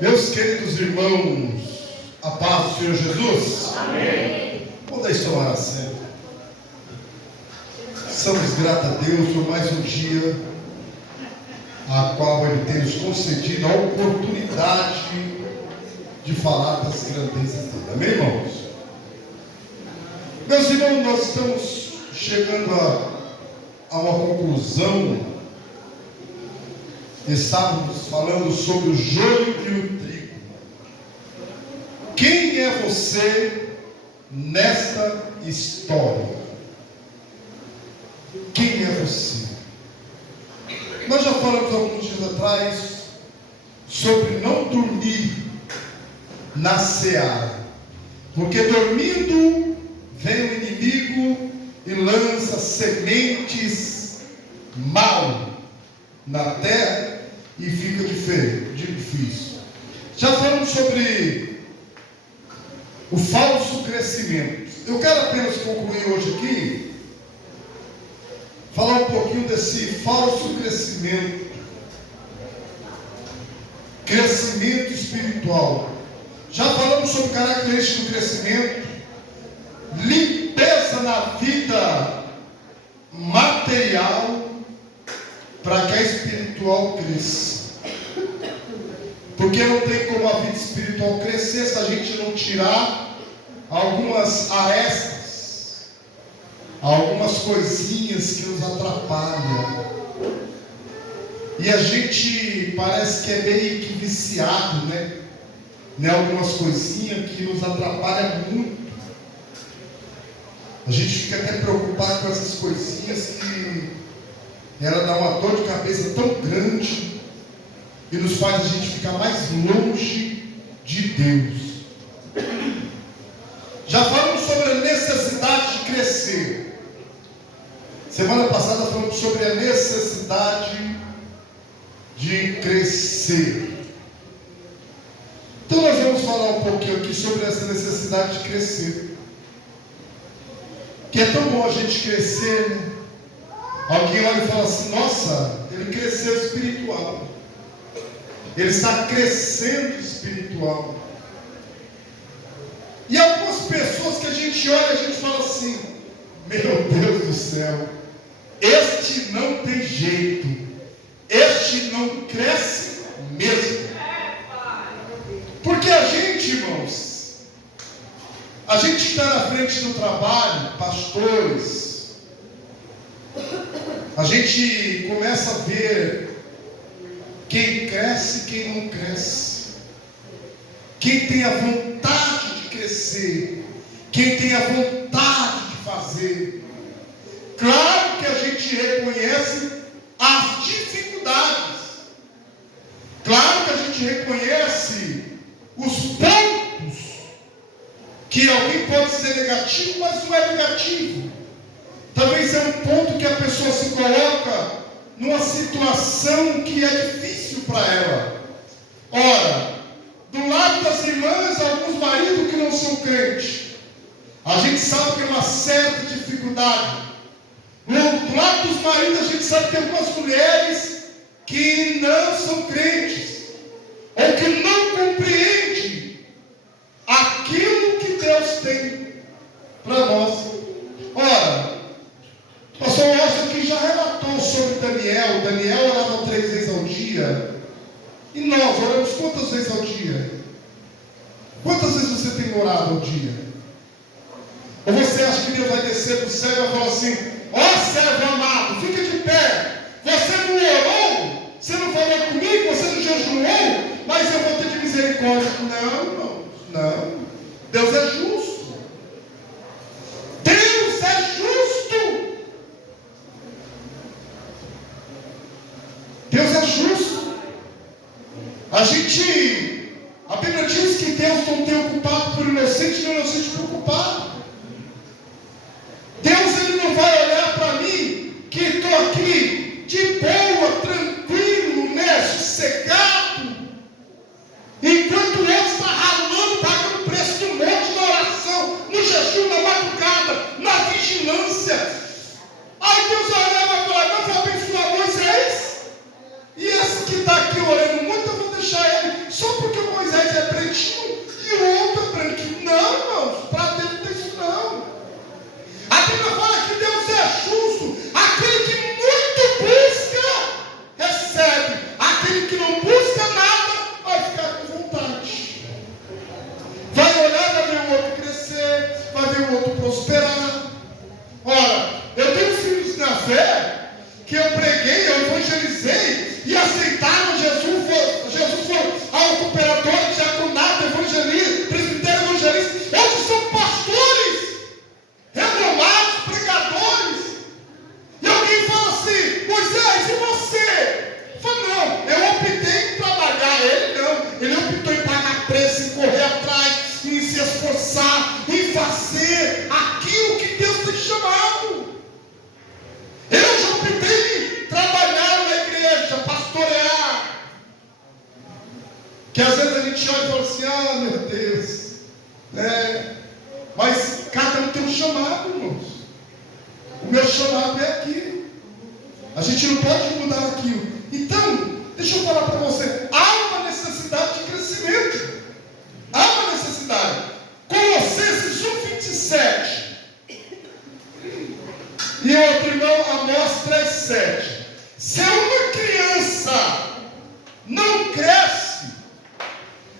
Meus queridos irmãos, a paz do Senhor Jesus. Amém. Vamos dar isso a assento. Somos gratos a Deus por mais um dia, a qual Ele tem nos concedido a oportunidade de falar das grandezas dele. Amém, irmãos? Meus irmãos, nós estamos chegando a uma conclusão. Estávamos falando sobre o joio e o trigo. Quem é você nesta história? Quem é você? Nós já falamos alguns dias atrás sobre não dormir na seara, porque dormindo vem o inimigo e lança sementes mal na terra e fica difícil. Já falamos sobre o falso crescimento. Eu quero apenas concluir hoje aqui, falar um pouquinho desse falso crescimento, crescimento espiritual. Já falamos sobre características do crescimento, limpeza na vida material, para que a espiritual cresça. Porque não tem como a vida espiritual crescer se a gente não tirar algumas arestas, algumas coisinhas que nos atrapalham. E a gente parece que é meio que viciado, né? Algumas coisinhas que nos atrapalham muito. A gente fica até preocupado com essas coisinhas que ela dá uma dor de cabeça tão grande e nos faz a gente ficar mais longe de Deus. Já falamos sobre a necessidade de crescer. Semana passada falamos sobre a necessidade de crescer. Então nós vamos falar um pouquinho aqui sobre essa necessidade de crescer. Que é tão bom a gente crescer, né? Alguém olha e fala assim: nossa, ele cresceu espiritual. Ele está crescendo espiritual. E algumas pessoas que a gente olha, a gente fala assim: meu Deus do céu, este não tem jeito, este não cresce mesmo. Porque a gente, irmãos, a gente está na frente do trabalho, pastores, a gente começa a ver quem cresce e quem não cresce, quem tem a vontade de crescer, quem tem a vontade de fazer. Claro que a gente reconhece as dificuldades, claro que a gente reconhece os pontos que alguém pode ser negativo, mas não é negativo. Talvez é um ponto que a pessoa se coloca numa situação que é difícil para ela. Ora, do lado das irmãs, alguns maridos que não são crentes, a gente sabe que é uma certa dificuldade. Do lado dos maridos, a gente sabe que tem algumas mulheres que não são crentes, ou que não compreendem aquilo que Deus tem para nós. Ora, o pastor Washington aqui já relatou sobre Daniel. Daniel orava 3 vezes ao dia. E nós oramos quantas vezes ao dia? Quantas vezes você tem orado ao dia? Ou você acha que Deus vai descer do céu e vai falar assim: ó servo amado, fica de pé. Você não orou? Você não falou comigo? Você não jejuou? Mas eu vou ter de misericórdia. Não, irmão. Não. Deus é justo. Deus é justo. Deus é justo. A Bíblia diz que Deus não tem ocupado por inocente, nem inocente por culpado. Deus, ele não vai olhar para mim, que estou aqui de boa, tranquilo, né, sossegado, enquanto o outro está ralando, pagando o preço do monte na oração, no jejum, na madrugada, na vigilância. Aí Deus vai olhar e vai falar: não vou abençoar Moisés, e esse que está aqui orando muito, eu vou deixar ele, só porque eu Que às vezes a gente olha e fala assim, ah, meu Deus, mas cada um tem um chamado, irmãos. O meu chamado é aqui. A gente não pode mudar aquilo. Então, deixa eu falar para você, há uma necessidade de crescimento. Há uma necessidade. Colossenses 1:27. E outro irmão, Amós 3:7. Se uma criança não cresce,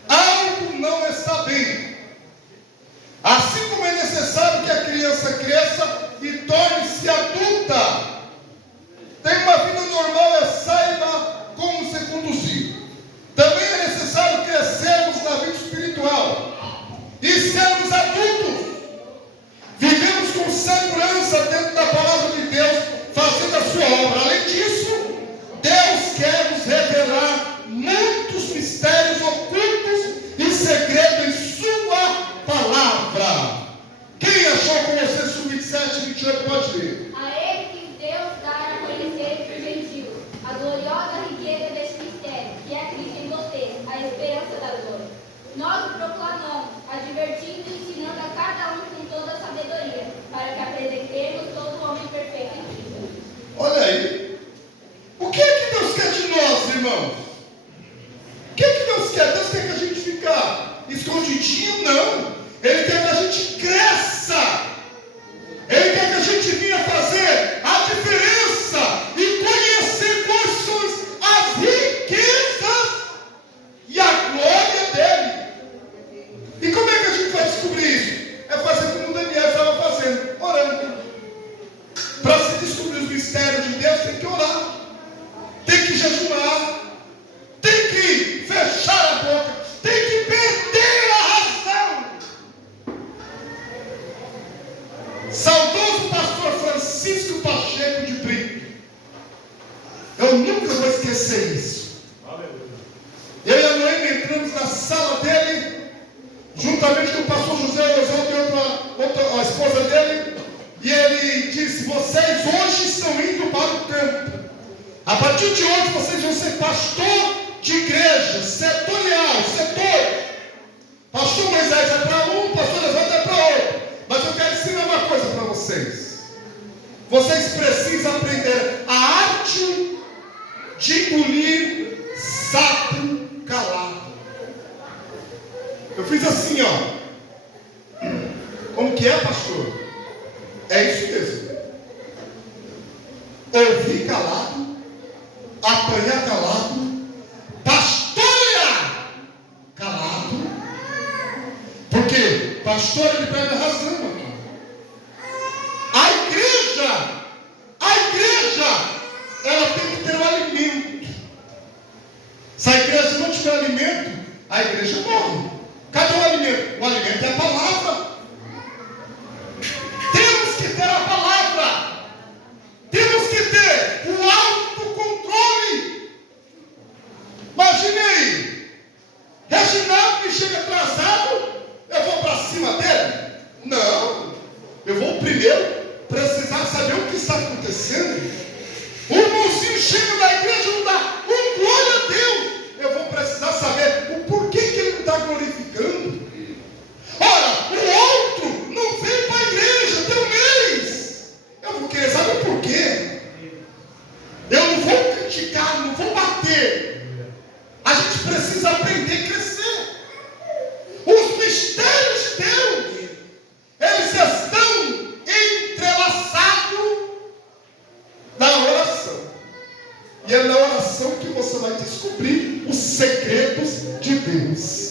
algo não está bem. Assim como é necessário que a criança cresça e torne-se adulta, tem uma vida normal e saiba como se conduzir. Também é necessário crescermos na vida espiritual e sermos adultos. Vivemos com segurança dentro da palavra de Deus, fazendo a sua obra. Além disso, Deus quer nos revelar muitos mistérios ocultos e segredos em sua palavra. Quem achou com você sobre 27:28 pode ler. A ele que Deus dá a conhecer entre os gentios a gloriosa riqueza deste mistério, que é Cristo em vocês, a esperança da glória. Nós o proclamamos, advertindo e ensinando a cada um com toda a sabedoria, para que apresentemos todo o homem perfeito em Cristo. Olha aí. O que é que Deus quer de nós, irmãos? O que é que Deus quer? Deus quer que a gente fique escondidinho? Não. Ele quer que a gente cresça. Ele quer que a gente venha fazer a diferença e conhecer quais são as riquezas e a glória dele. E como é que a gente vai descobrir isso? É fazer como Daniel estava fazendo, orando. Para se descobrir os mistérios de Deus, tem que orar, tem que jejuar, tem que fechar a boca, tem que perder a razão. Saudoso pastor Francisco Pacheco de Brito, eu nunca vou esquecer isso. Eu e a Noemi entramos na sala dele, juntamente com o pastor José Oswaldo e a esposa dele, e ele disse: vocês hoje estão indo para o campo. A partir de hoje vocês vão ser pastor de igreja, setorial, setor. Pastor Moisés é para um, pastor Oswaldo é para outro. Mas eu quero ensinar uma coisa para vocês. Vocês precisam aprender a arte de engolir sapo calado. Eu fiz assim, ó. Como que é, pastor? É isso mesmo. Ouvir calado, apanhar calado, pastorear calado. Porque pastor, ele perde a razão aqui. A igreja, ela tem que ter um alimento. Se a igreja não tiver alimento, a igreja morre. Cadê o alimento? O alimento é a palavra. Temos que ter a palavra. Temos que ter o autocontrole. Imagine aí, Reginaldo que chega atrasado, eu vou para cima dele? Não. Eu vou primeiro precisar saber o que está acontecendo. O irmãozinho chega na igreja, não dá glória a Deus. Eu vou precisar saber o porquê que ele não está glorificando. Ora, o outro não veio para a igreja, tem um mês. Eu vou querer saber o porquê. Eu não vou criticar, não vou bater. A gente precisa aprender a crescer. Os mistérios de Deus, eles estão entrelaçados na oração. E é na oração que você vai descobrir os segredos de Deus.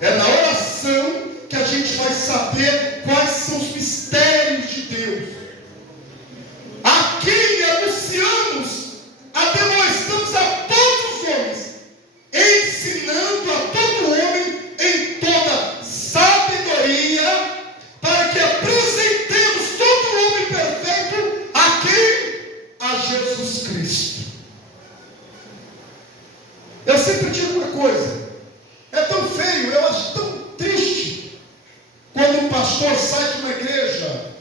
É na oração que a gente vai saber quais são os mistérios de Deus. Aqui anunciamos, demonstramos a todos os homens, ensinando a todo homem em toda sabedoria, para que apresentemos todo homem perfeito a quem? A Jesus Cristo. Eu sempre digo uma coisa, é tão feio, eu acho tão triste, quando um pastor sai de uma igreja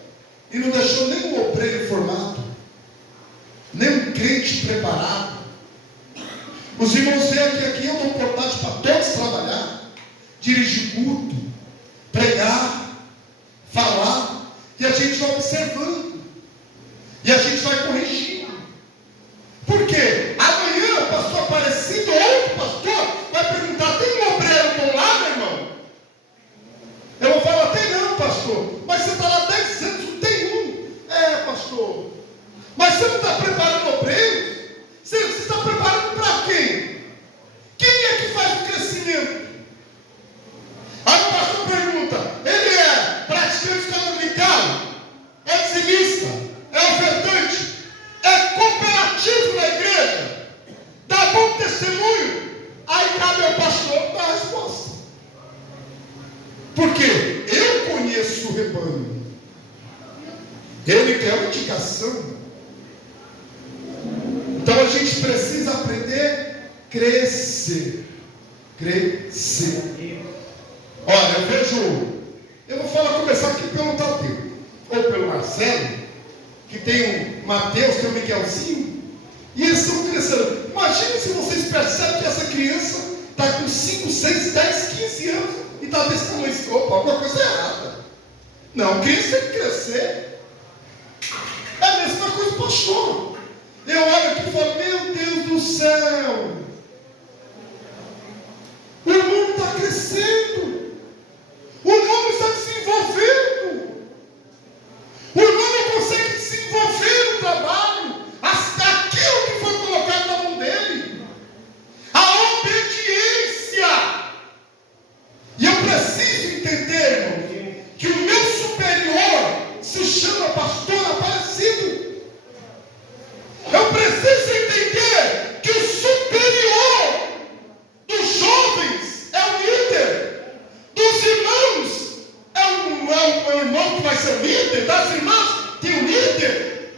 e não deixou nem um obreiro formado, nem um crente preparado. Os irmãos veem que aqui eu dou oportunidade para todos trabalharem. gente vai observando. E a gente vai corrigindo. Por quê? Amanhã o pastor Aparecido, outro pastor, vai perguntar: tem um obreiro bom lá, meu irmão? Eu vou falar: tem não, pastor. Mas você está lá 10 anos, não tem um. É, pastor. Mas você não está preparando obreiros? Você está preparando para quem? Quem é que faz o crescimento? Aí o pastor pergunta: ele é praticante canonical? É dizimista? É ofertante? É cooperativo na igreja? Dá bom testemunho? Aí cabe ao pastor dar a resposta. Porque eu conheço o rebanho. Ele quer uma indicação. Então a gente precisa aprender a crescer. Crescer. Olha, eu vou começar aqui pelo Tadeu, ou pelo Marcelo, que tem o Mateus, tem o Miguelzinho, e eles estão crescendo. Imagina se vocês percebem que essa criança está com 5, 6, 10, 15 anos e está desse tamanho. Opa, alguma coisa errada. Não, criança tem que crescer. É a mesma coisa do pastor. Eu olho aqui e falo: meu Deus do céu, o mundo está crescendo. O mundo está desenvolvendo. O mundo consegue desenvolver o trabalho, aquilo que foi colocado na mão dele, a obediência. E eu preciso entender, irmão, que o meu superior se chama pastor Aparecido. Eu preciso entender que o superior dos jovens é o líder. Dos irmãos, é o irmão que vai ser o líder. Das irmãs, tem o líder.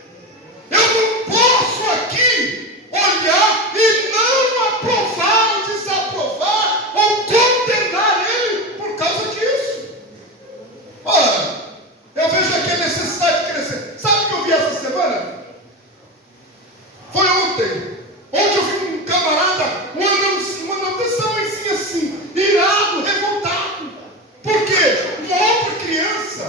Eu não posso aqui olhar e não aprovar ou desaprovar ou condenar ele por causa disso. Olha, eu vejo aqui a necessidade de crescer. Sabe o que eu vi essa semana? Foi ontem. Ontem eu vi um camarada uma notação assim, irado, revoltado. Por quê? Uma outra criança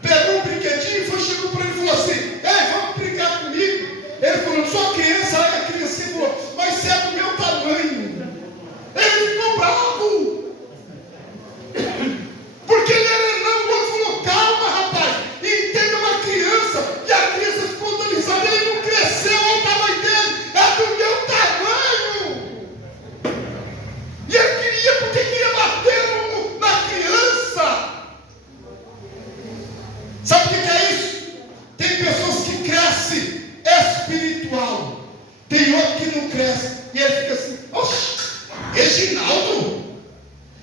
pegou um brinquedinho e chegou para ele e falou assim: ei, vamos brincar comigo. Ele falou: não sou criança. Aí a criança falou: mas você é do meu tamanho. Ele ficou bravo. Porque ele era não. O outro falou: calma, rapaz, entenda uma criança. E a criança ficou analisando. Ele não cresceu ao tamanho dele, é do meu tamanho. E ele queria, porque queria bater na criança. Sabe o que é isso? Tem pessoas que crescem espiritual, tem outro que não cresce, e ele fica assim: oxe,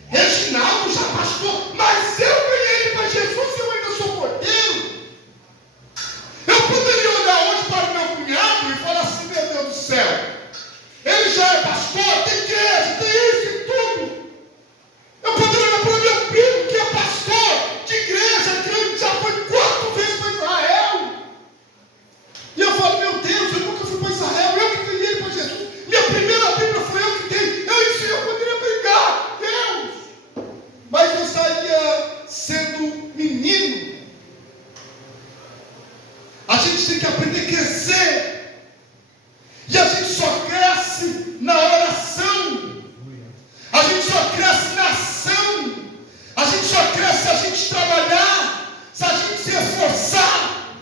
Reginaldo já pastor, mas eu ganhei ele para Jesus e eu ainda sou cordeiro. Eu poderia olhar hoje para o meu cunhado e falar assim: meu Deus do céu, ele já é pastor, tem igreja, tem isso e tudo. Eu poderia olhar para o meu primo que é pastor de igreja, que ele já foi 4 vezes para Israel. E eu falo: meu Deus, eu nunca fui para Israel, eu que ganhei ele para Jesus. E a primeira Bíblia foi eu que dei. Eu poderia brigar, Deus. Mas eu estaria sendo menino. A gente tem que aprender a crescer. E a gente só cresce na oração. A gente só cresce na ação. A gente só cresce se a gente trabalhar, se a gente se esforçar.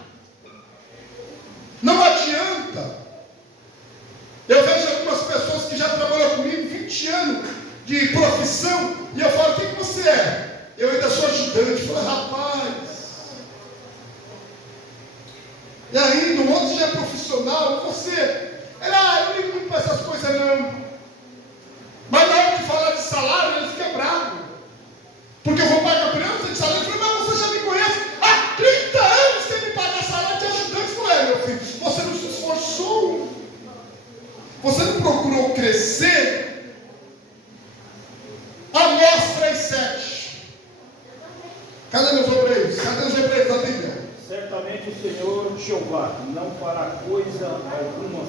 Não adianta. Eu vejo algumas pessoas que já trabalham comigo 20 anos de profissão, e eu falo: o que você é? Eu ainda sou ajudante. Eu falo: rapaz. E aí, no outro já é profissional. Você, eu não ligo muito para essas coisas não. Mas na hora de falar de salário, ele fica bravo. Porque eu vou pagar para ele de salário. Eu falei: mas você já me conhece há 30 anos, você me paga salário de ajudante. Eu falei: meu filho, você não se esforçou. Você não procurou crescer. Amós 3:7. Cadê meus obreiros? Cadê os obreiros da Bíblia? Certamente o Senhor Jeová não fará coisa alguma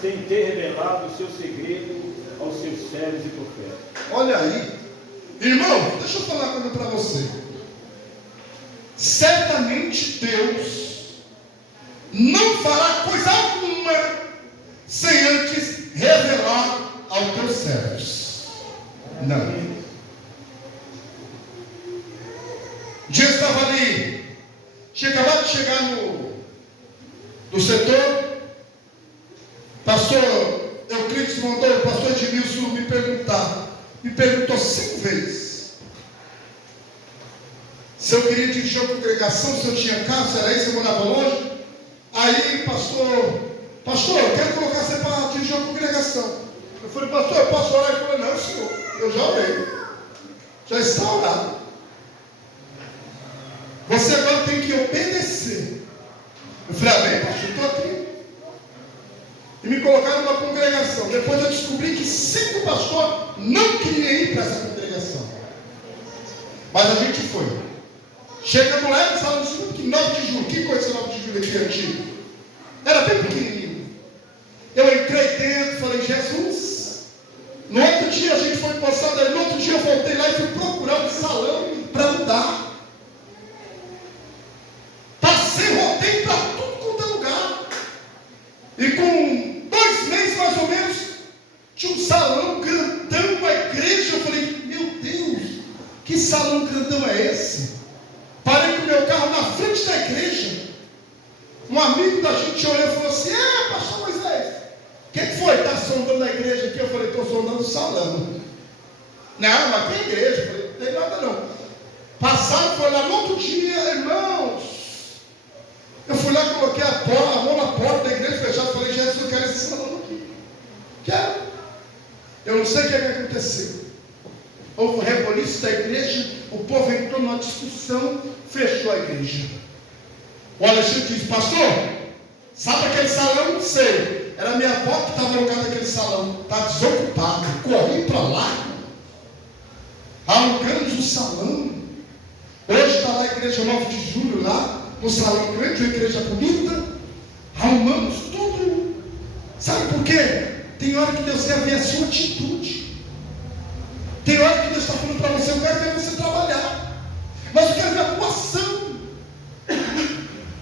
sem ter revelado o seu segredo aos seus servos e profetas. Olha aí, irmão, deixa eu falar uma coisa para você. certamente Deus não fará coisa alguma sem antes revelar aos teus servos. Não. Um dia eu estava ali, tinha acabado de chegar no setor, pastor Euclides mandou o pastor Edmilson me perguntou 5 vezes se eu queria dirigir a congregação, se eu tinha carro, se era isso, se eu morava longe. Aí, pastor, eu quero colocar você para dirigir a congregação. Eu falei, pastor, eu posso orar? Ele falou, não, senhor, eu já orei, já está orado. Você agora tem que obedecer. Eu falei, amém, pastor, estou aqui. E me colocaram numa congregação. Depois eu descobri que 5 pastores não queriam ir para essa congregação. Mas a gente foi. Chegando lá, eles falaram assim, que 9 de julho, que coisa 9 de julho aqui antigo? Era bem pequenininho. Eu entrei dentro, falei, Jesus. No outro dia a gente foi passado aí, no outro dia eu voltei lá e fui procurar um salão para andar. Passei, rodei para tudo quanto é lugar. E com 2 meses mais ou menos, tinha um salão grandão, uma igreja. Eu falei, meu Deus, que salão grandão é esse? Parei com o meu carro na frente da igreja. Um amigo da gente olhou e falou assim, pastor Moisés, o que foi? Está sondando a igreja aqui? Eu falei, estou sondando o salão. Não, mas tem igreja. Eu falei, não tem nada não. Passaram, foi lá no outro dia, irmãos. Eu fui lá, coloquei a mão na porta da igreja fechada e falei, Jesus, eu quero esse salão aqui. Quero. Eu não sei o que aconteceu. Houve um reboliço da igreja, o povo entrou numa discussão, fechou a igreja. O Alexandre disse, pastor, sabe aquele salão? Não sei. Era minha avó que estava alugando aquele salão. Está desocupado. Corri para lá. Alugamos um salão. Hoje está lá a igreja 9 de julho lá. Um salão grande, uma igreja bonita. Arrumamos tudo. Sabe por quê? Tem hora que Deus quer ver a sua atitude. Tem hora que Deus está falando para você, eu quero ver você trabalhar. Mas eu quero ver a tua ação.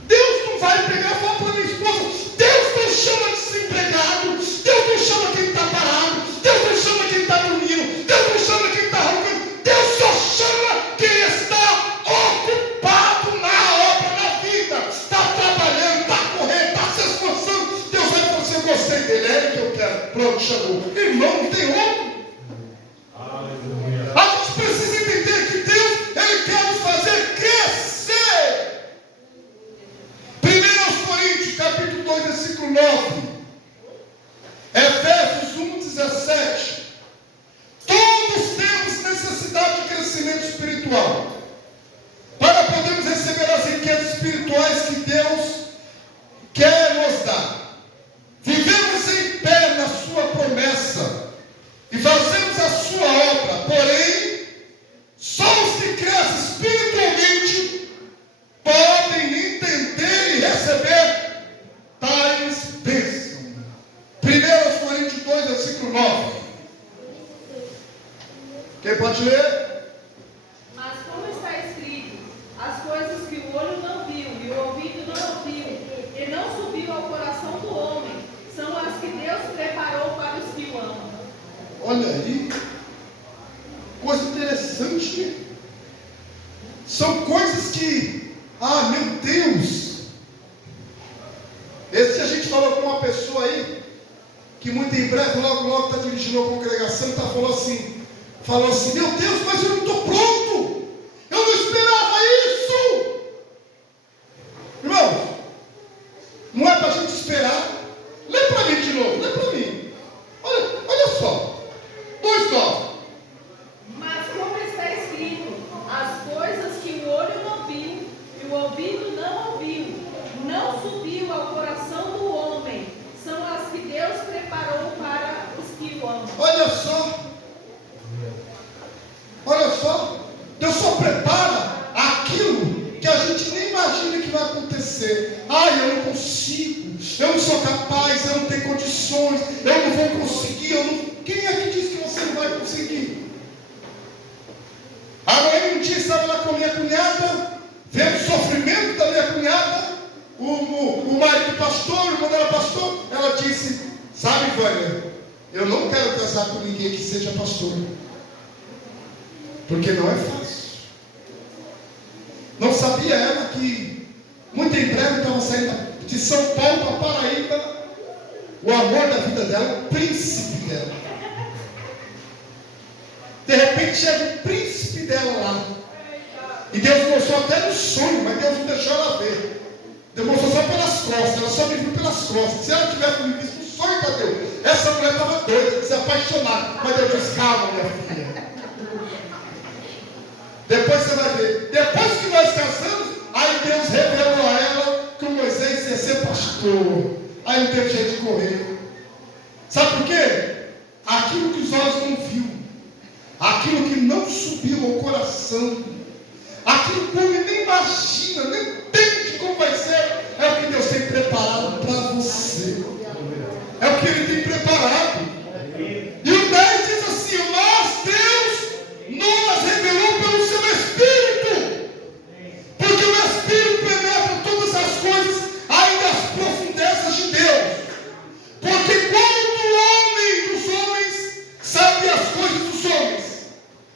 Deus não vai pegar e falar para minha esposa, Deus não chama desempregado, Deus não chama quem está parado, Deus não chama quem está dormindo, Deus não chama quem está roncando, Deus só chama quem está ocupado na obra, na vida, está trabalhando, está correndo, está se esforçando. Deus vai falar assim, eu gostei dele, é ele que eu quero. Pronto, chamou. Irmão, não tem outro. A gente precisa entender que Deus, Ele quer nos fazer crescer. 1 Coríntios, capítulo 2, versículo 9. Efésios 1, 17. Todos temos necessidade de crescimento espiritual, para podermos receber as riquezas espirituais que Deus quer nos dar. Vivemos em pé na sua promessa e fazemos a sua obra, porém, só os que crescem espiritualmente podem entender e receber tais bênçãos. 1 Coríntios 2, versículo 9. Quem pode ler? Mas como está escrito, as coisas que o olho não viu e o ouvido não ouviu, e não subiu ao coração do homem, são as que Deus preparou para os que o amam. Olha aí, coisa interessante. São coisas que, meu Deus. Esse a gente falou com uma pessoa aí, que muito em breve, logo está dirigindo a congregação, falou assim, meu Deus, mas eu não estou pronto, eu não esperava isso. Irmão, não é para a gente esperar. Lê para mim de novo, lê para mim. Olha só. 2:9. Mas como está escrito, as coisas que o olho não viu e o ouvido não ouviu, não subiu ao coração do homem, são as que Deus preparou para os que o amam. Olha só. Deus só prepara aquilo que a gente nem imagina que vai acontecer. Eu não consigo, eu não sou capaz, eu não tenho condições, eu não vou conseguir, Quem é que diz que você não vai conseguir? Agora um dia estava lá com a minha cunhada, vendo o marido pastor, o irmão dela pastor. Ela disse: sabe, Vânia, eu não quero casar com ninguém que seja pastor, porque não é fácil. Não sabia ela que muito em breve estava saindo de São Paulo para Paraíba o amor da vida dela, o príncipe dela. De repente chega o príncipe dela lá. E Deus mostrou até no sonho, mas Deus não deixou ela ver. Deus mostrou só pelas costas, ela só me viu pelas costas. Se ela tivesse me visto no sonho, Deus, essa mulher estava doida, desapaixonada. Mas Deus disse: calma, minha filha. Depois você vai ver. Depois que nós casamos, aí Deus revelou a ela que o Moisés ia ser pastor. Aí não teve jeito de correr. Sabe por quê? Aquilo que os olhos não viu, aquilo que não subiu ao coração, aquilo que o homem nem imagina, nem entende como vai ser, é o que Deus tem preparado para você. É o que Ele tem preparado. E o 10 diz assim: mas Deus nos revelou pelo seu Espírito, porque o Espírito penetra todas as coisas, ainda as profundezas de Deus. Porque quando o homem dos homens sabe as coisas dos homens,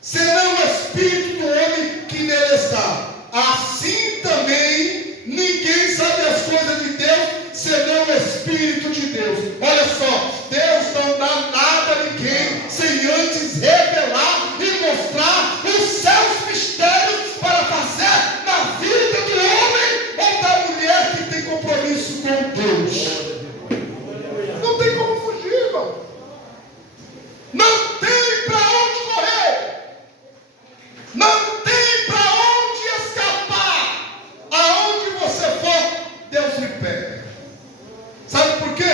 senão o Espírito do homem que nele está, assim também ninguém sabe as coisas de Deus, senão o Espírito de Deus. Olha só, Deus não dá nada a ninguém sem antes revelar e mostrar os seus mistérios para fazer na vida do homem ou da mulher que tem compromisso com Deus. Não tem como fugir, irmão. Não tem para onde correr. Não tem para onde escapar. Aonde você for, Deus lhe pega. Sabe por quê?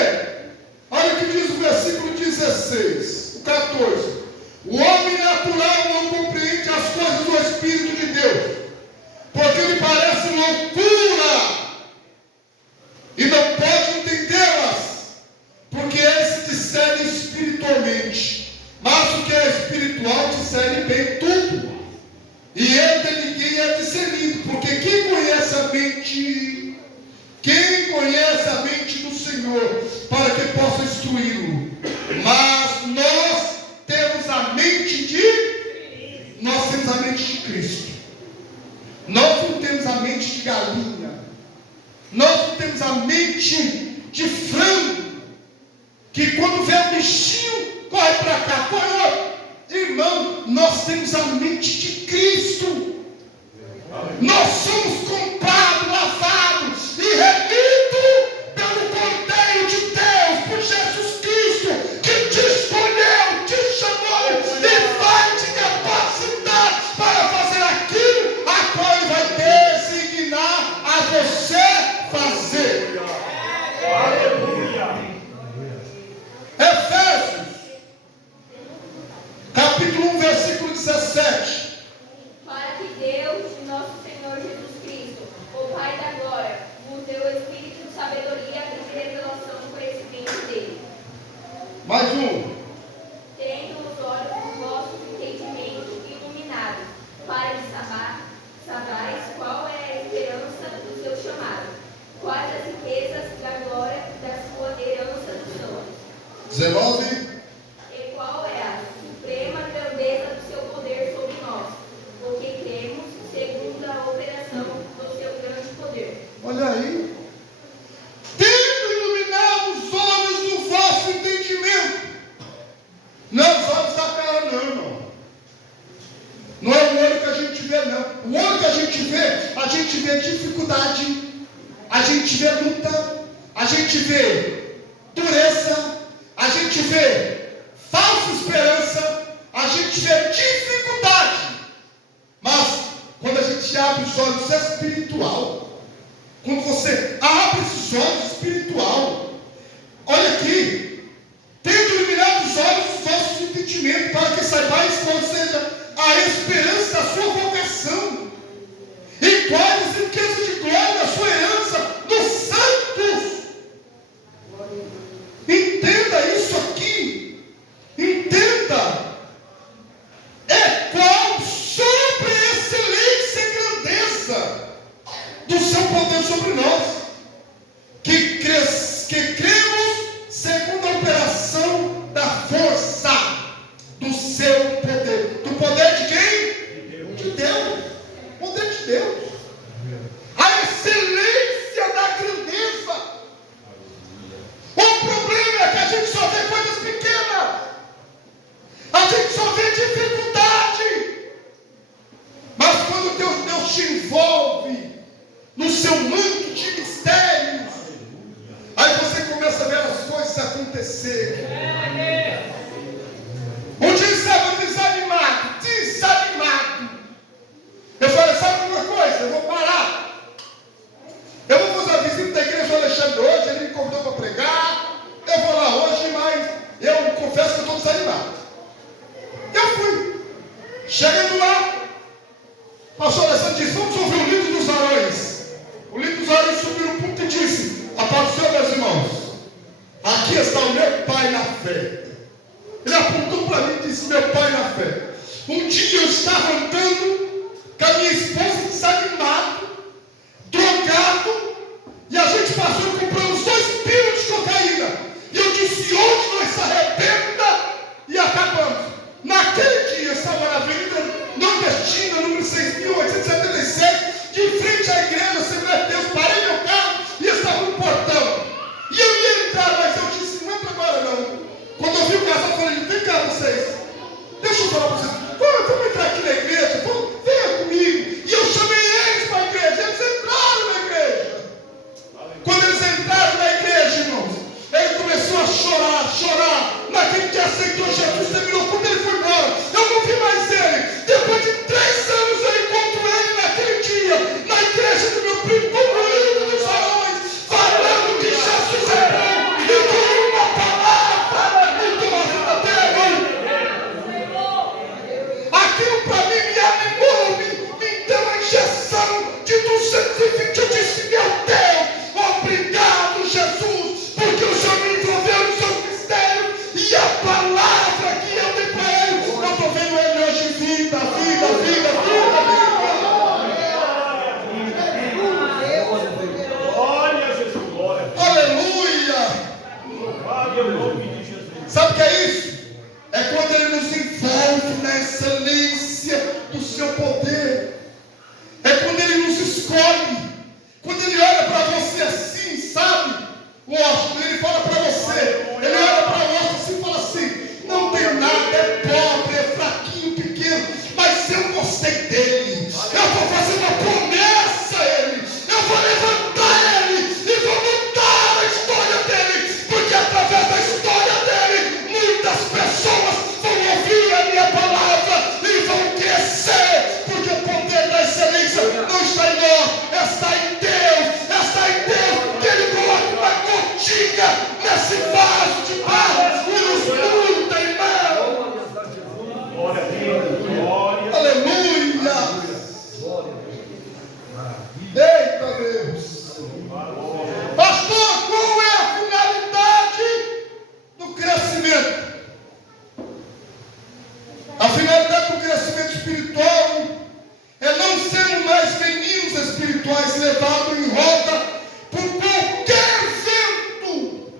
Olha o que diz o versículo 16, o 14. O homem natural não compreende as coisas do Espírito de Deus, porque lhe parece loucura, e não pode entendê-las, porque eles se discernem espiritualmente. Mas o que é espiritual discerne bem tudo, e ele de ninguém é discernido, porque quem conhece a mente do Senhor, para que possa instruí-lo? Mas nós temos a mente de Cristo. Nós não temos a mente de galinha. Nós não temos a mente de frango, que quando vê um bichinho, corre para cá, corre outro. Irmão, nós temos a mente de Cristo. Nós somos comprados, lavados e remidos pelo Cordeiro de Deus, por Jesus Cristo, que te escolheu, te chamou e vai te capacitar para fazer aquilo a qual Ele vai designar a você fazer. Aleluia. Efésios, capítulo 1, versículo 17. Para que Deus, de nosso Senhor Jesus Cristo, o Pai da glória, vos dê o espírito de sabedoria e de revelação do conhecimento dele. Mais um. Tendo os olhos do vosso entendimento iluminados, para que sabais qual é a esperança do seu chamado, quais as riquezas da glória da sua herança dos santos, 19. e qual é a suprema grandeza do seu poder sobre nós, porque cremos segundo a operação do seu grande poder. Olha aí. Tendo iluminado os olhos do vosso entendimento. Não é os olhos da cara, não, irmão. Não é o olho que a gente vê, não. O olho que a gente vê dificuldade, a gente vê luta, a gente vê dureza, a gente vê falsa esperança, a gente vê dificuldade. Mas quando a gente abre os olhos espiritual, quando você abre esses olhos espiritual, olha aqui, tendo iluminado os olhos dos vossos entendimentos, para que saibais qual seja a esperança da sua vocação, e quais as riquezas de glória da sua herança nos santos. Entenda isso aqui, entenda. É qual sobre excelência e grandeza Chegando lá, o pastor Alessandro disse: vamos ouvir o líder dos varões. O líder dos varões subiu no púlpito e disse: a paz do Senhor, meus irmãos, aqui está o meu pai na fé. Ele apontou para mim e disse: meu pai na fé. Um dia eu estava andando com a minha esposa desanimado, drogado, e a gente passou e compramos 2 pilos de cocaína. E eu disse: hoje nós se arrebenta e acabamos. Naquele dia eu estava na avenida Nordestina, número 6.877, de frente à igreja Assembleia de Deus. Parei meu carro e estava no portão. E eu ia entrar, mas eu disse: não entra agora não. Quando eu vi o casal, eu falei: vem cá vocês, deixa eu falar para vocês. Vamos entrar aqui na igreja, venha comigo. E eu chamei eles para a igreja, eles entraram na igreja. Quando eles entraram na igreja, irmãos, ele começou a chorar. Naquele dia aceitou Jesus, terminou. Quando ele foi embora, eu não vi mais ele. Depois de 3 anos eu encontro ele naquele dia, na igreja do meu primo, como líder dos varões, falando que Jesus é bom e com uma palavra mudou a vida dele. Aquilo para mim me animou, me deu uma injeção de 220. Eu disse: meu Deus, obrigado, Jesus, porque o Senhor me envolveu nos seus mistérios e a palavra que eu dei para ele, eu estou vendo ele hoje vida. Glória a Jesus, glória. Aleluia! Glória ao nome de Jesus. Sabe o que é isso? É quando ele nos envolve na excelência do seu poder. É quando ele nos escolhe. Quando ele olha para você assim, sabe? Washington, ele fala para você. Ele olha para Washington assim e fala assim: não tem nada, é pobre, é fraquinho, pequeno, mas eu gostei dele. Eu vou fazer uma promessa a ele. Eu vou levantar ele e vou mudar a história dele. Porque através da história dele, muitas pessoas vão ouvir a minha palavra e vão crescer. Porque o poder da excelência não está em nós, está em Deus. Está em Deus, que ele coloca uma gotinha nesse vaso de barro e nos muda, irmão. Glória a Deus, glória. Aleluia. Eita Deus. Pastor, qual é a finalidade do crescimento? A finalidade do crescimento espiritual é não sermos mais meninos espirituais levados em roda por qualquer vento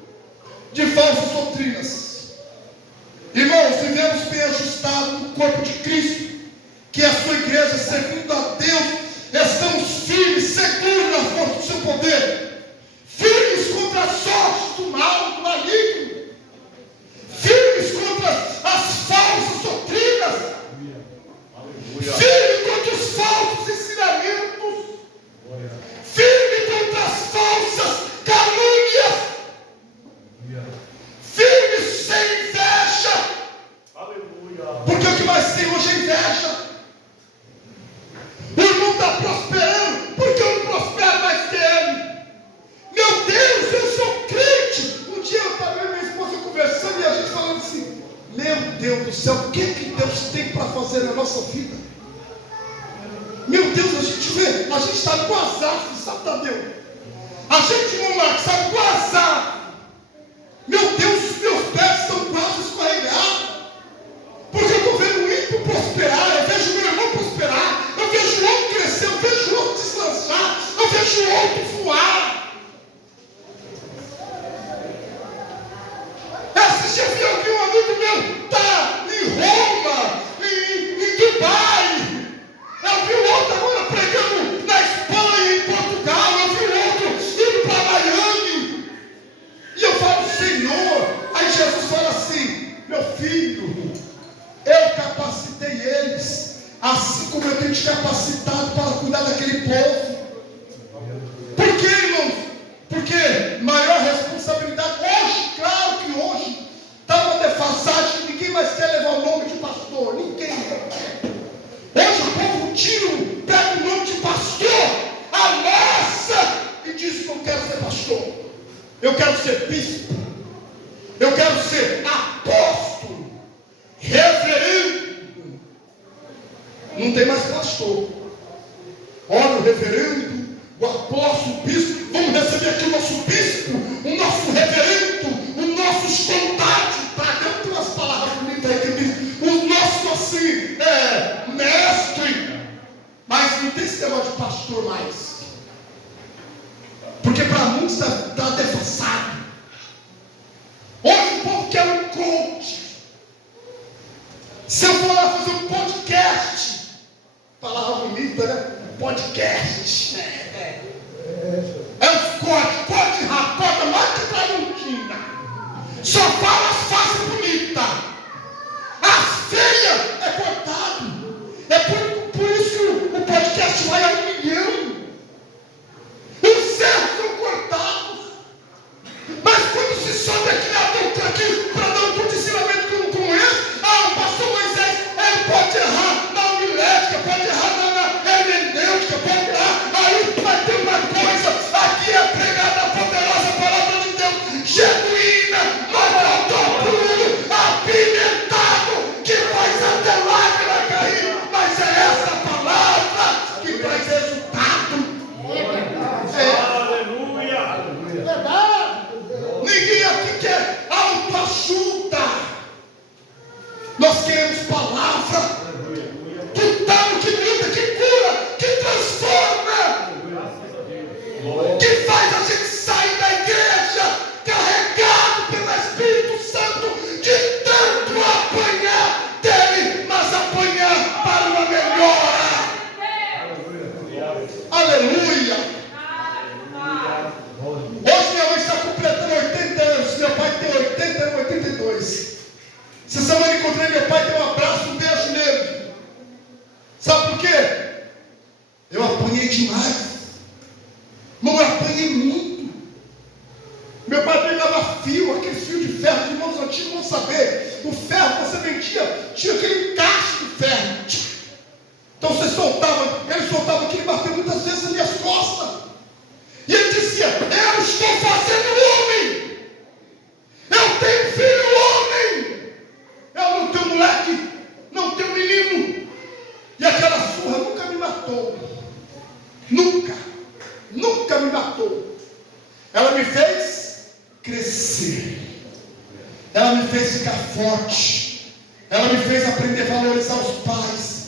de falsas doutrinas. Irmãos, vivemos bem ajustados no corpo de Cristo, que é a sua igreja, servindo a Deus. Estamos firmes, seguros na força do seu poder, firmes contra a sorte do mal, do maligno, firmes contra as falsas doutrinas, firme contra os falsos ensinamentos, firme contra as falsas calúnias, firme sem inveja. Aleluia. Porque o que mais tem hoje é inveja. O irmão está prosperando, porque eu não prospero mais que ele. Meu Deus, eu sou crente. Um dia eu estava e minha esposa conversando e a gente falando assim: meu Deus do céu, o que Deus tem para fazer na nossa vida? Meu Deus, a gente está com azar, sabe, Tadeu? A gente não marca, sabe, com azar. Meu Deus, os meus pés estão quase escorregados. Porque eu estou vendo o ímpio prosperar, eu vejo meu irmão prosperar, eu vejo o outro crescer, eu vejo o outro deslanchar, eu vejo o outro voar. Esse dia eu vi alguém, um amigo meu, está em Roma, em Dubai. Eu vi o outro agora pregando na Espanha, em Portugal. Eu vi o outro indo para Miami. E eu falo: Senhor. Aí Jesus fala assim: meu filho, eu capacitei eles, assim como eu tenho te capacitado para cuidar daquele povo. Por quê, irmãos? Porque maior responsabilidade. Hoje, claro que hoje está uma defasagem, ninguém mais quer levar o nome de pastor. Ninguém. Hoje o povo pega o nome de pastor, amassa e diz: não quero ser pastor, eu quero ser bispo, eu quero ser apóstolo, reverendo. Não tem mais pastor. Olha o reverendo, o apóstolo, o bispo. Vamos receber aqui o nosso bispo, o nosso reverendo, o nosso estandarte. Tá? Tem umas palavras bonitas aí que diz, o nosso assim, mestre. Mas não tem esse negócio de pastor mais. Porque para muitos está defasado. Hoje o povo quer um coach. Se eu for lá fazer um podcast, palavra bonita, né? Podcast. É os cortes, corte rapota, mais que tramontina. Só fala as faces bonitas. As feias é cortado. É por isso que o podcast vai a 1 milhão. Os certos são cortados. Mas quando se sobe aqui na boca aqui para dar um ensinamento como esse, o pastor Moisés, ele pode errar na homilética, pode errar na hermenêutica, pode errar. Aí vai ter uma coisa, aqui é pregada a poderosa palavra de Deus, genuína, mas puro, apimentado, que faz até lágrima cair. Mas é essa palavra que traz resultado. Ninguém aqui quer autoajuda. Nós queremos palavra que dá, que muda, que cura, que transforma, que faz a gente sair da igreja carregado pelo Espírito Santo, de tanto apanhar dele, mas apanhar para uma melhora. Aleluia. Hoje minha mãe está completando 80 anos. Meu pai tem 80 e 82. Essa semana encontrei meu pai, dei um abraço, um beijo nele. Sabe por quê? Eu apanhei demais. Mas eu apanhei muito. Meu pai pegava fio, aquele fio de ferro. Os irmãos antigos vão saber. O ferro que você vendia, tinha aquele encaixe de ferro. Então você soltava, ele soltava aquilo e bateu muitas vezes nas minhas costas. E ele dizia, eu estou fazendo homem. Eu tenho filho homem. Eu não tenho moleque, não tenho menino. E aquela surra nunca me matou. Nunca me matou. Ela me fez crescer. Ela me fez ficar forte. Ela me fez aprender a valorizar os pais.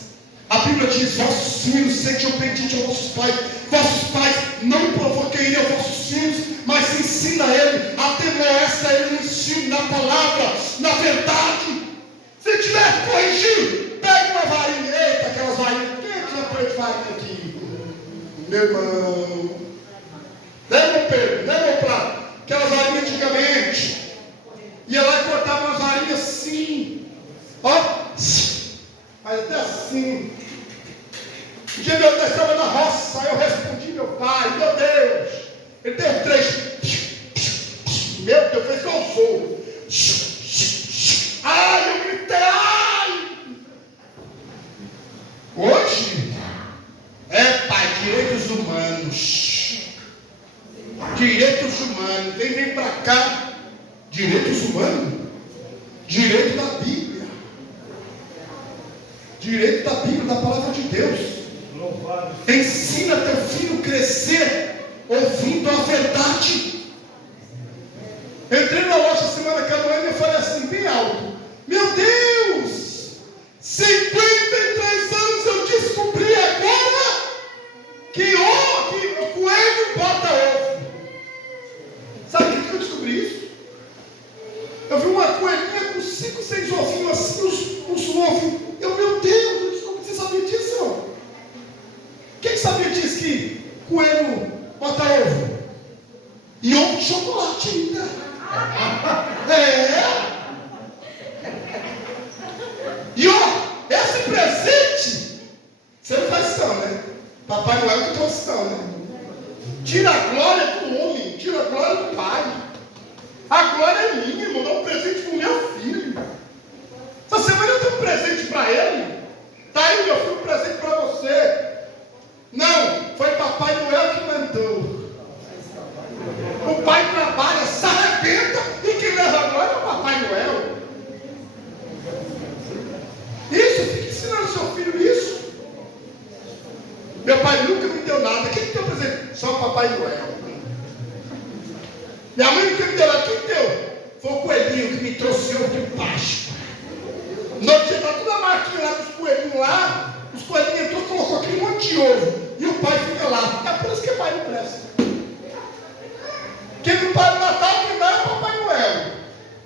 A Bíblia diz, vossos filhos, sede obediente aos vossos pais. Vossos pais não provoqueriam vossos filhos, mas ensina ele, atemoesta ele no ensino, na palavra, na verdade. Se tiver que corrigir, pega uma varinha. Eita, aquelas varinhas. Quem é que já foi de varinha aqui? Meu irmão. Lembra, Pedro? Lembra para aquelas varinhas antigamente? Ia lá e cortava umas varinhas assim. Ó. Mas até assim. Um dia meu Deus estava na roça, aí eu respondi meu pai, meu Deus, ele deu 3. Meu Deus, fez igual o sou. Ai, eu gritei, ai! Hoje, pai, direitos humanos. Direitos humanos, vem para cá. Direitos humanos? Direito da Bíblia. Direito da Bíblia, da palavra de Deus. Ensina teu filho a crescer ouvindo a verdade. Entrei na loja semana caminhando e eu falei assim, bem alto, meu Deus, 53 anos eu descobri agora que o coelho bota ovo. Sabe o que eu descobri isso? Eu vi uma coelhinha com 5, 6 ovinhos assim, os ovos. Meu Deus, eu descobri, você sabia disso? Não? Quem sabia disso que coelho bota ovo? E ovo de chocolate ainda. Só Papai Noel. Minha mãe que me deu lá, quem deu? Foi o coelhinho que me trouxe ovo de Páscoa. No dia está toda a marquinha lá dos coelhinhos lá. Os coelhinhos entrou e colocou aquele monte de ovo. E o pai fica lá. É por isso que o pai não presta. Quem não paga o Natal, quem dá é o Papai Noel.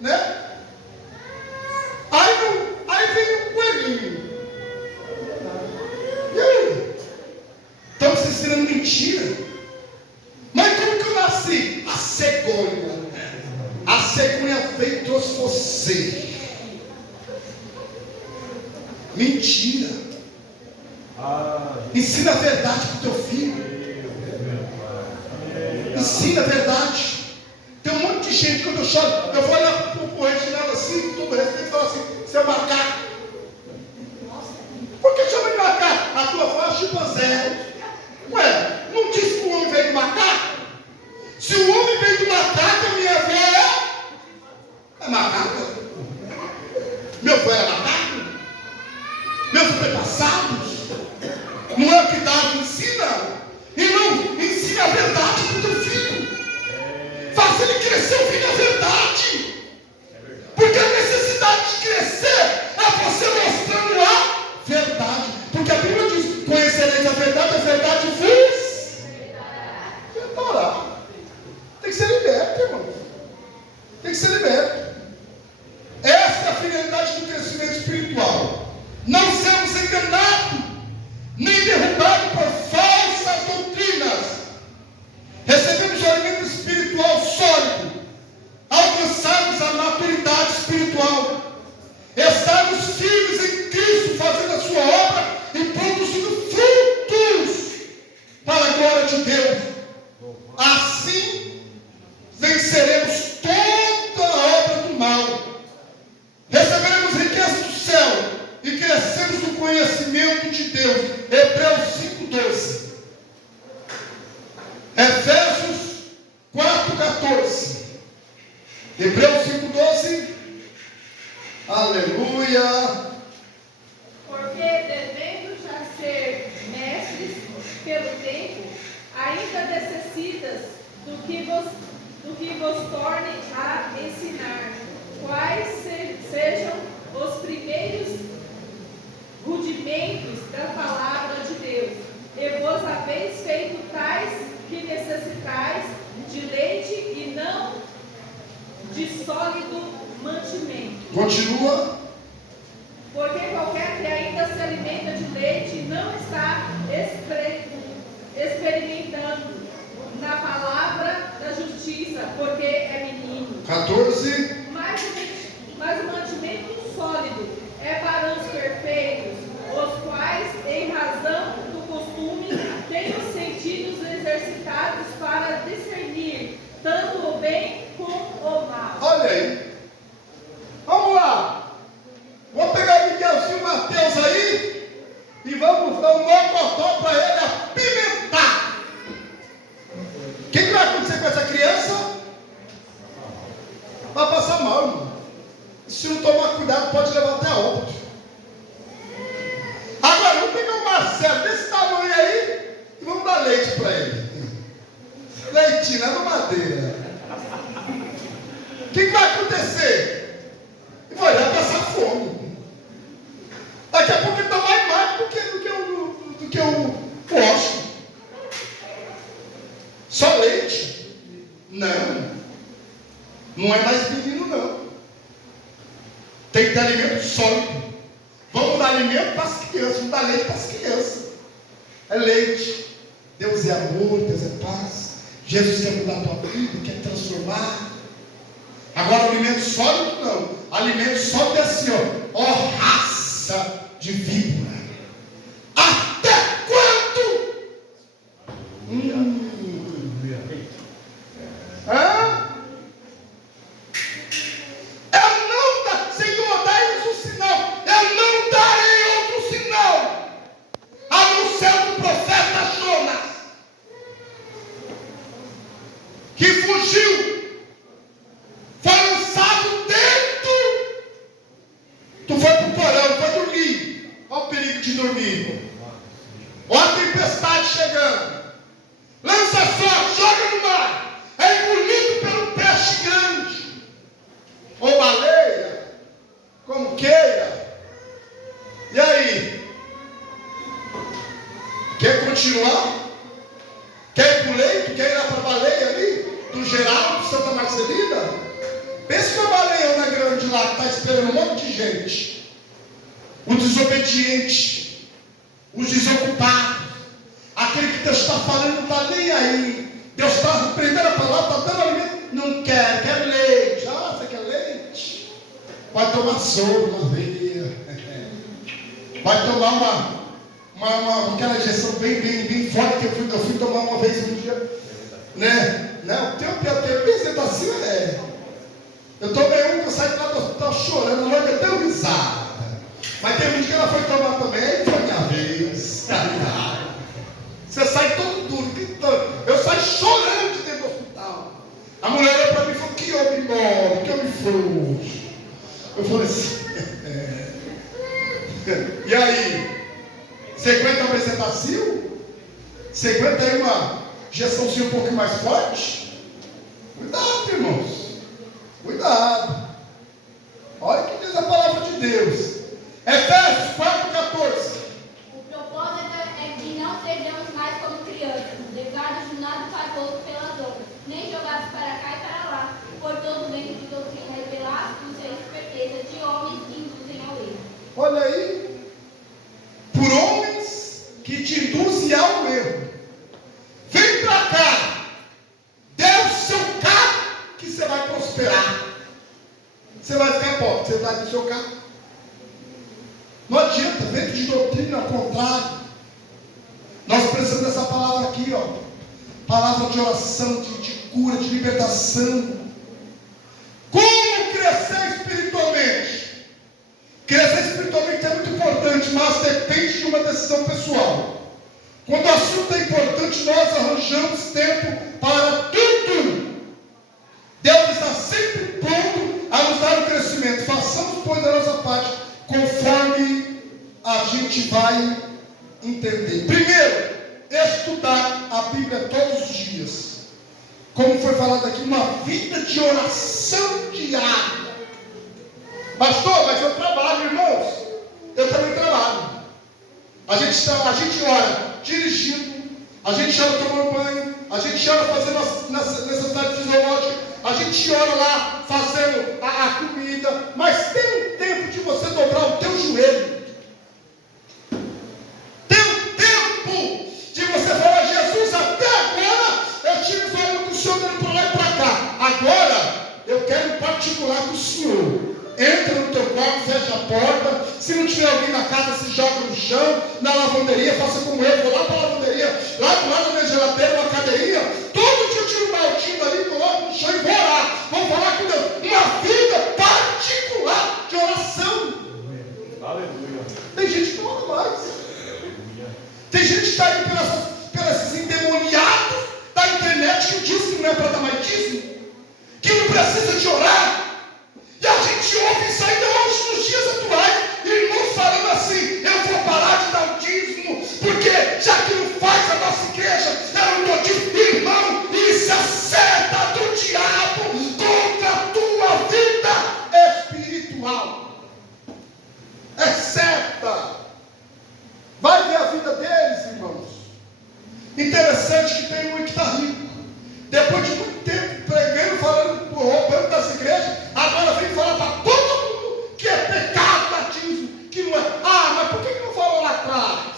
Né? Aí vem o coelhinho. E aí? Estamos se ensinando mentira. Mas como que eu nasci? A cegonha. A cegonha veio e trouxe você. Mentira. Ensina a verdade para o teu filho. Ensina a verdade. Tem um monte de gente, quando eu choro, eu vou olhar para o Reginaldo assim, com todo respeito, e falar assim: seu macaco. Por que chama de macaco? A tua voz é chimpanzé. Ué, não disse que o homem veio do macaco? Se o homem veio do macaco, a minha avó é macaca. Meu avô era macaco? Meus antepassados? Não é o que Davi ensina? Irmão, ensina a verdade para o teu filho. Faça ele crescer ouvindo a verdade. Porque a necessidade de crescer é você mostrando a verdade. Porque a Bíblia diz: conhecereis a verdade vos libertará. Tem que ser liberto, irmão. Tem que ser liberto. Essa é a finalidade do crescimento espiritual. Não sermos enganados, nem derrubados por falsas doutrinas. Recebemos o alimento espiritual sólido, alcançarmos a maturidade espiritual, estarmos firmes em Cristo, fazendo a sua obra e produzindo frutos para a glória de Deus. Assim venceremos toda a obra do mal, receberemos riqueza do céu e crescemos no conhecimento de Deus. Hebreus 5:12. Efésios 4:14. Hebreus 5:12. Aleluia. Porque devendo já ser mestres pelo tempo, ainda necessitas do que vos torne a ensinar, quais sejam os primeiros rudimentos da palavra de Deus. E vos haveis feito tais que necessitais de leite e não de sólido mantimento. Continua. Porque qualquer que ainda se alimenta de leite não está experimentando na palavra da justiça, porque é menino. 14. Mas o mantimento sólido é para os perfeitos, os quais, em razão do costume, têm os sentidos exercitados para discernir tanto o bem como o mal. Olha aí. Vamos lá. Vou pegar o Miguelzinho Mateus aí e vamos dar um mocotó para ele apimentar. O que vai acontecer com essa criança? Vai passar mal, irmão. Se não tomar cuidado, pode levar até a óbito. Agora, vamos pegar o Marcelo desse tamanho aí e vamos dar leite para ele. Leitinho, não é madeira. O que vai acontecer? Ele vai passar fome. Daqui a pouco ele está mais magro do que o osso. Só leite? Não. Não é mais menino, não. Tem que ter alimento sólido. Vamos dar alimento para as crianças, vamos dar leite para as crianças. É leite. Deus é amor, Deus é paz. Jesus quer mudar a tua vida, quer transformar. Agora, alimento sólido não. Alimento sólido é assim, ó raça de víbora. Até quando? Senhor, dai-nos um sinal. Eu não darei outro sinal a não ser do profeta Jonas, que fugiu, foi lançado dentro. Tu foi para o porão, foi dormir. Olha o perigo de dormir. Olha a tempestade chegando. lança forte, joga no mar, é engolido pelo peixe grande, ou baleia, como queira. E aí? Quer continuar? Quer ir para o leito? Quer ir lá para a baleia ali? Do Geraldo, Santa Marcelina? Pensa uma baleia grande lá que está esperando um monte de gente. O desobediente, os desocupados, aquele que Deus está falando não está nem aí. Deus está repreendendo a palavra, está dando alimento. Não quer leite. Ah, você quer leite? Vai tomar soro, uma aveia. Vai tomar aquela injeção bem forte que eu fui tomar uma vez um dia. Né? Não, tem bezetacil, eu tomei um que eu saí lá do hospital chorando, a mãe deu risada. Mas teve um dia que ela foi tomar também, aí foi minha vez. Você sai todo duro, gritando. Eu saí chorando de dentro do hospital. A mulher olhou para mim e falou: que homem mole, que homem frouxo. Eu falei assim: e aí? Você aguenta a bezetacil? Você aguenta aí uma injeçãozinha um pouco mais forte? Cuidado, irmãos. Cuidado. Olha o que diz a palavra de Deus. Efésios 4,14. O propósito é que não sejamos mais como crianças, levados de um lado para o outro pelas ondas, nem jogados para cá e para lá, por todo vento de doutrina revelada, astúcia e esperteza de homens que induzem ao erro. Olha aí. Por homens que te induzem ao erro. Vem para cá. Dê o seu carro que você vai prosperar. Você vai ficar pobre. Você dá do seu carro. Não adianta, vento de doutrina, ao contrário. Nós precisamos dessa palavra aqui, ó. Palavra de oração, de cura, de libertação. Como crescer espiritualmente? Crescer espiritualmente é muito importante, mas depende de uma decisão pessoal. Quando o assunto é importante, nós arranjamos tempo para tudo. Deus está sempre pronto a nos dar o crescimento. Façamos, pois, a nossa parte, conforme a gente vai entender. Primeiro, estudar a Bíblia todos os dias. Como foi falado aqui, uma vida de oração diária. Pastor, mas eu trabalho, irmãos. Eu também trabalho. A gente ora dirigindo, a gente ora tomando banho, a gente ora fazendo as necessidades fisiológicas, a gente ora lá fazendo a comida, mas tem um tempo de você dobrar o teu joelho. Tem um tempo de você falar: Jesus, até agora eu estive falando com o Senhor dando para lá e para cá. Agora eu quero em particular com o Senhor. Entra no teu quarto, fecha a porta. Se não tiver alguém na casa, se joga no chão, na lavanderia, faça como eu. Vou lá para a lavanderia, lá do lado da minha geladeira, uma cadeirinha. Todo dia eu tiro um baldinho ali, coloco no chão e vou orar. Vou falar com Deus. Uma vida particular de oração. Aleluia. Tem gente que não ora mais. Tem gente que está indo pelos endemoniados da internet que diz que não é para dar mais dízimo, que não precisa de orar. E a gente ouve isso ainda hoje nos dias atuais, irmãos falando assim: eu vou parar de dar o dízimo, porque já que não faz a nossa igreja, eu não dou dízimo. Irmão, isso é seta do diabo contra a tua vida espiritual. É seta. Vai ver a vida deles, irmãos. Interessante que tem um que está rico. Depois de muito tempo pregando, falando, roubando das igrejas, agora vem falar para todo mundo que é pecado batismo, que não é. Ah, mas por que não falou lá atrás?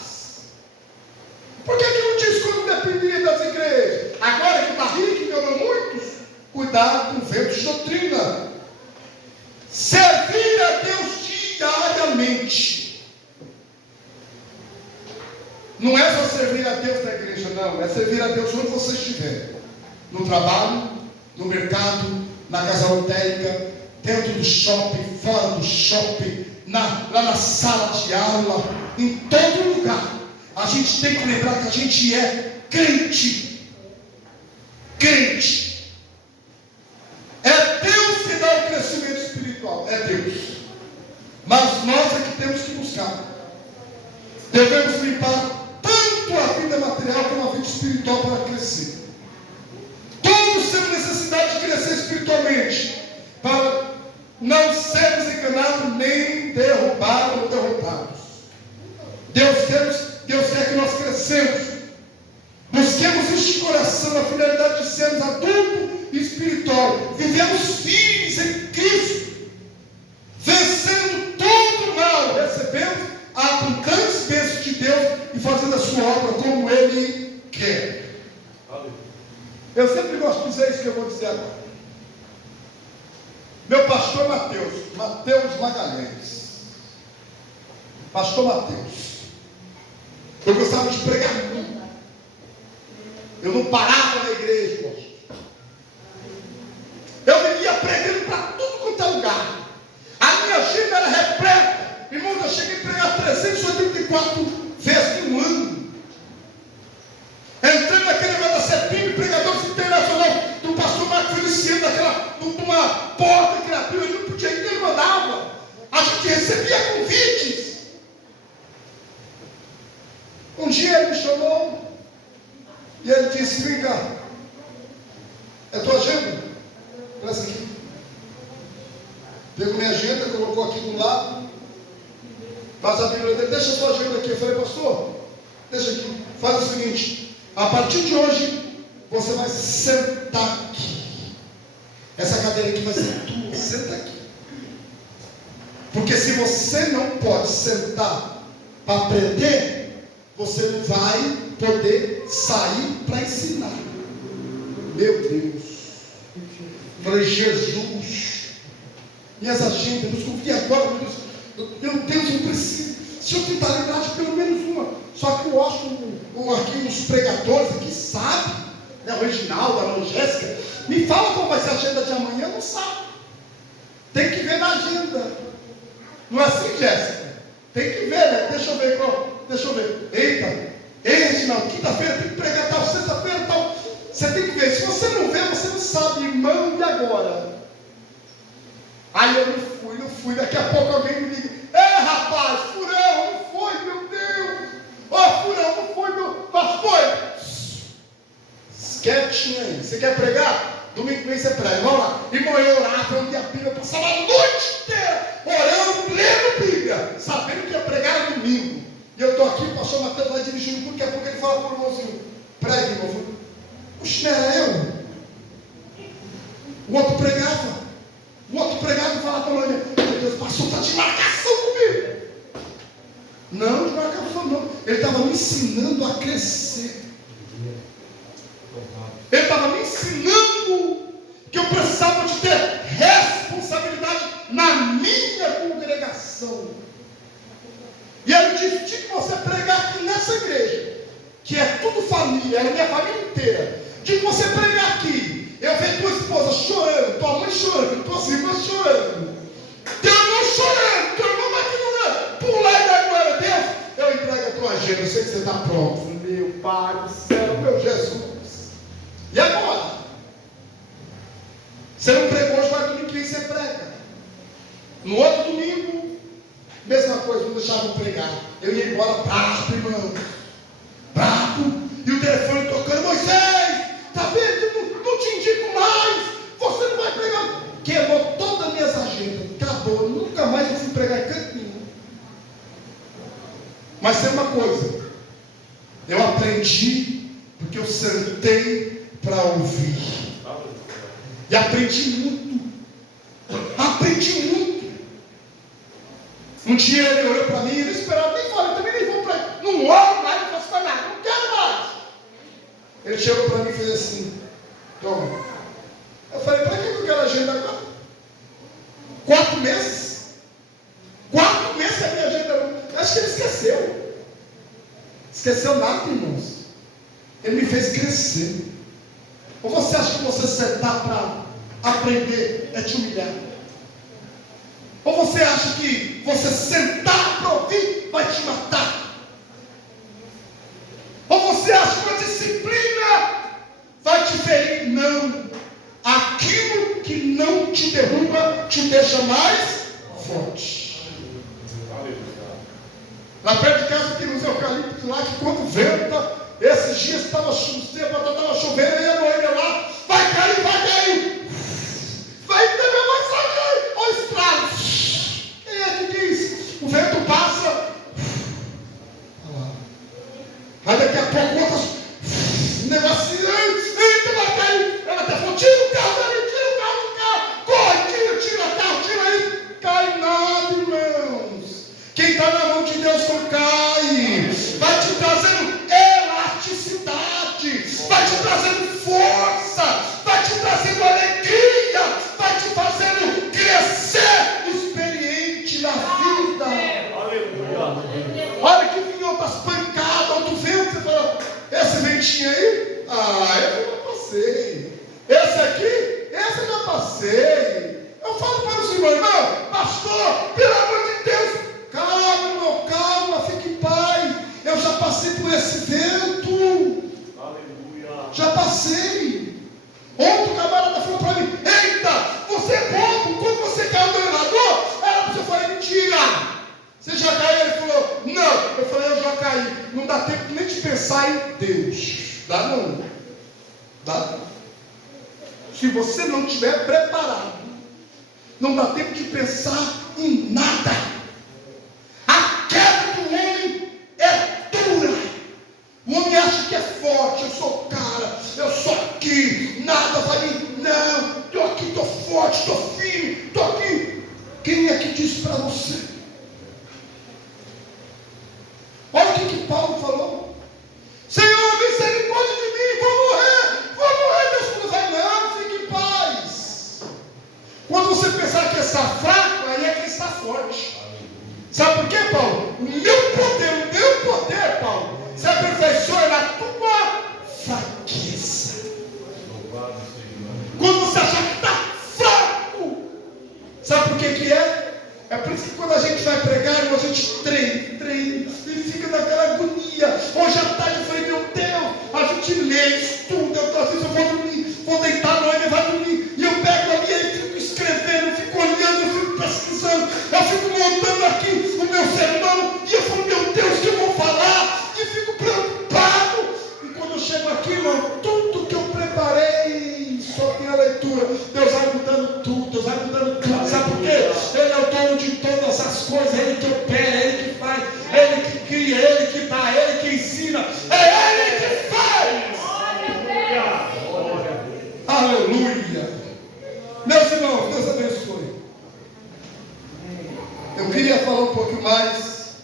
Por que não disse quando dependia das igrejas? Agora que está rico e enganou muitos, cuidado com o vento de doutrina. Servir a Deus diariamente. Não é só servir a Deus na igreja, não. É servir a Deus onde você estiver. No trabalho, no mercado, na casa lotérica, dentro do shopping, fora do shopping, lá na sala de aula, em todo lugar. A gente tem que lembrar que a gente é crente. Crente. É Deus que dá o crescimento espiritual. É Deus. Mas nós é que temos que buscar. Devemos limpar tanto a vida material como a vida espiritual. espiritual para crescer. Todos temos necessidade de crescer espiritualmente, para não sermos enganados, nem derrubados ou derrotados. Deus quer que nós crescemos. Busquemos este coração, a finalidade de sermos adulto e espiritual. Vivemos firmes em Cristo, vencendo todo o mal, recebendo a abundantes bênçãos de Deus e fazendo a sua obra como Ele quer. Eu sempre gosto de dizer isso que eu vou dizer agora. Meu pastor Mateus Magalhães. Pastor Mateus. Eu gostava de pregar muito. Eu não parava na igreja, pastor. Eu vivia pregando para tudo quanto é lugar. A minha agenda era repleta. Irmãos, eu cheguei a pregar 384 vezes em um ano. Entrando naquele negócio da CEPIM, pregadores internacionais, do pastor Marco Feliciano, de uma porta que ele abriu, ele não podia ir, ele mandava. A gente recebia convites. Um dia ele me chamou e ele disse: vem cá, é tua agenda? Presta aqui. Pegou minha agenda, colocou aqui do lado. Mas a Bíblia dele: deixa a sua agenda aqui. Eu falei: pastor, deixa aqui. Faz o seguinte: a partir de hoje você vai sentar aqui. Essa cadeira aqui vai ser tua. Senta aqui. Porque se você não pode sentar para aprender, você não vai poder sair para ensinar. Meu Deus. Falei: Jesus, minhas agendas, eu descobri agora, meu Deus, eu preciso. Se eu tentar lembrar de pelo menos uma. Só que eu acho aqui os pregadores aqui sabem, né? O Reginaldo, a Ana Jéssica, me fala qual vai ser a agenda de amanhã, não sabe. Tem que ver na agenda. Não é assim, Jéssica? Tem que ver, né? Deixa eu ver. Eita, Reginaldo, quinta-feira tem que pregar tal, sexta-feira tal. Você tem que ver. Se você não vê, você não sabe, irmão, e agora? Aí eu não fui. Daqui a pouco alguém me liga: rapaz, Furão, não foi, meu Deus. Furão, não foi, meu. Mas foi. Quietinho aí. Você quer pregar? Domingo que vem você prega. Vamos lá. Irmão, eu orava, eu lia a Bíblia, eu passava a noite inteira orando, lendo Bíblia, sabendo que ia pregar no domingo. E eu estou aqui, o pastor Mateus vai dirigindo tudo, daqui a pouco ele fala para o irmãozinho: pregue, irmão. Oxe, não era eu? O outro pregava e falava para a mãe: meu Deus, o pastor está de marcação comigo. Não, de marcação não. Ele estava me ensinando a crescer. Ele estava me ensinando que eu precisava de ter responsabilidade na minha congregação. E ele disse: o dia que você pregar aqui nessa igreja, que é tudo família, é a minha família inteira, o dia que você pregar aqui, eu vejo tua esposa chorando, tua mãe chorando, tuas irmãs chorando, teu irmão chorando, teu irmão aqui no pular e dar glória a Deus, eu entrego a tua agenda, eu sei que você está pronto. Meu Pai do céu, meu Jesus. E agora? Você não pregou hoje, vai domingo que vem você prega. No outro domingo, mesma coisa, não deixavam pregar. Eu ia embora bravo, irmão. Bravo. E o telefone tocando: Moisés, tá vendo? Não te indico mais. Você não vai pregar. Queimou todas as minhas agendas. Acabou. Nunca mais eu fui pregar em canto nenhum. Mas tem uma coisa. Eu aprendi porque eu sentei para ouvir. E aprendi muito. Um dia ele olhou para mim e ele esperava, nem falei, também nem vou para ele. Não oro mais, não faço mais nada, não quero mais. Ele chegou para mim e fez assim: toma. Eu falei: para que eu quero agenda agora? 4 meses? 4 meses é a minha agenda. Acho que ele esqueceu. Esqueceu nada, irmãos. Ele me fez crescer. Ou você acha que você sentar para aprender é te humilhar? Ou você acha que você sentar para ouvir vai te matar? Ou você acha que uma disciplina vai te ferir? Não. Aquilo que não te derruba te deixa mais forte. Lá perto de casa tem uns eucaliptos lá que quando venta, esse esses dias estava chovendo, aí a Noêmia lá, vai cair, vai ter meu vai olha o estrago. Quem é que diz? O vento passa, aí daqui a pouco outras, um negocinho, eita, vai cair. Ela até falou, tira o carro dali, tira o carro do carro, corre, tira o carro, tira aí. Cai nada, irmãos. Quem está na mão de Deus não cai. Vai te trazendo elasticidade, vai te trazendo força, vai te trazendo alegria, vai te fazendo crescer experiente na vida. Aleluia. Olha que vinha outras pancadas, outro vento, você fala, esse ventinho aí, esse eu já passei. Esse aqui, esse eu já passei. Eu falo para os irmãos, não, pastor, pelo amor de Deus, calma, irmão, calma, fique em paz. Eu já passei por esse vento. Aleluia. Já passei. Outro camarada falou para mim, eita, você é bobo, quando você caiu do elevador, era para você falar, mentira. Você já caiu? Ele falou, não. Eu falei, eu já caí. Não dá tempo nem de pensar em Deus. Dá não. Dá não. Se você não estiver preparado, não dá tempo de pensar em nada. A queda do homem é dura. O homem acha que é forte. Eu sou cara, eu sou aqui, nada vai me... Não, estou aqui, estou forte, estou firme, estou aqui. Quem é que disse para você? Olha o que Paulo falou. Senhor, misericórdia de mim, vou morrer. Deus falou, vai não, fique em paz. Quando você pensar que está fraco, aí é que está forte. Sabe por quê, Paulo? O meu poder, Paulo, se aperfeiçoa na tua fraqueza. Quando você achar que está fraco, sabe por que é? É por isso que quando a gente vai pregar, a gente treina, e fica naquela agonia. Hoje à tarde eu falei, meu Deus, a gente lê, estuda, às vezes eu vou dormir, vou deitar à noite, vai dormir, e eu pego ali e fico escrevendo, fico olhando, eu fico pesquisando, eu fico montando aqui o meu sermão, e eu falo, meu Deus, o que eu vou falar? E fico preocupado. E quando eu chego aqui, irmão, tudo que eu preparei, só tem a leitura. Deus vai mudando tudo, Deus vai mudando tudo. Sabe por quê? Ele é o dono de todas as coisas, Ele que opera, Ele que faz, Ele que cria, Ele que dá, Ele que ensina, é Ele que faz. Aleluia. Meus irmãos, Deus abençoe. Eu queria falar um pouquinho mais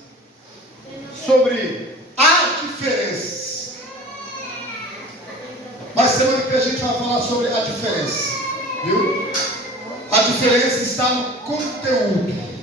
sobre a diferença. Mas semana que a gente vai falar sobre a diferença, viu? A diferença está no conteúdo.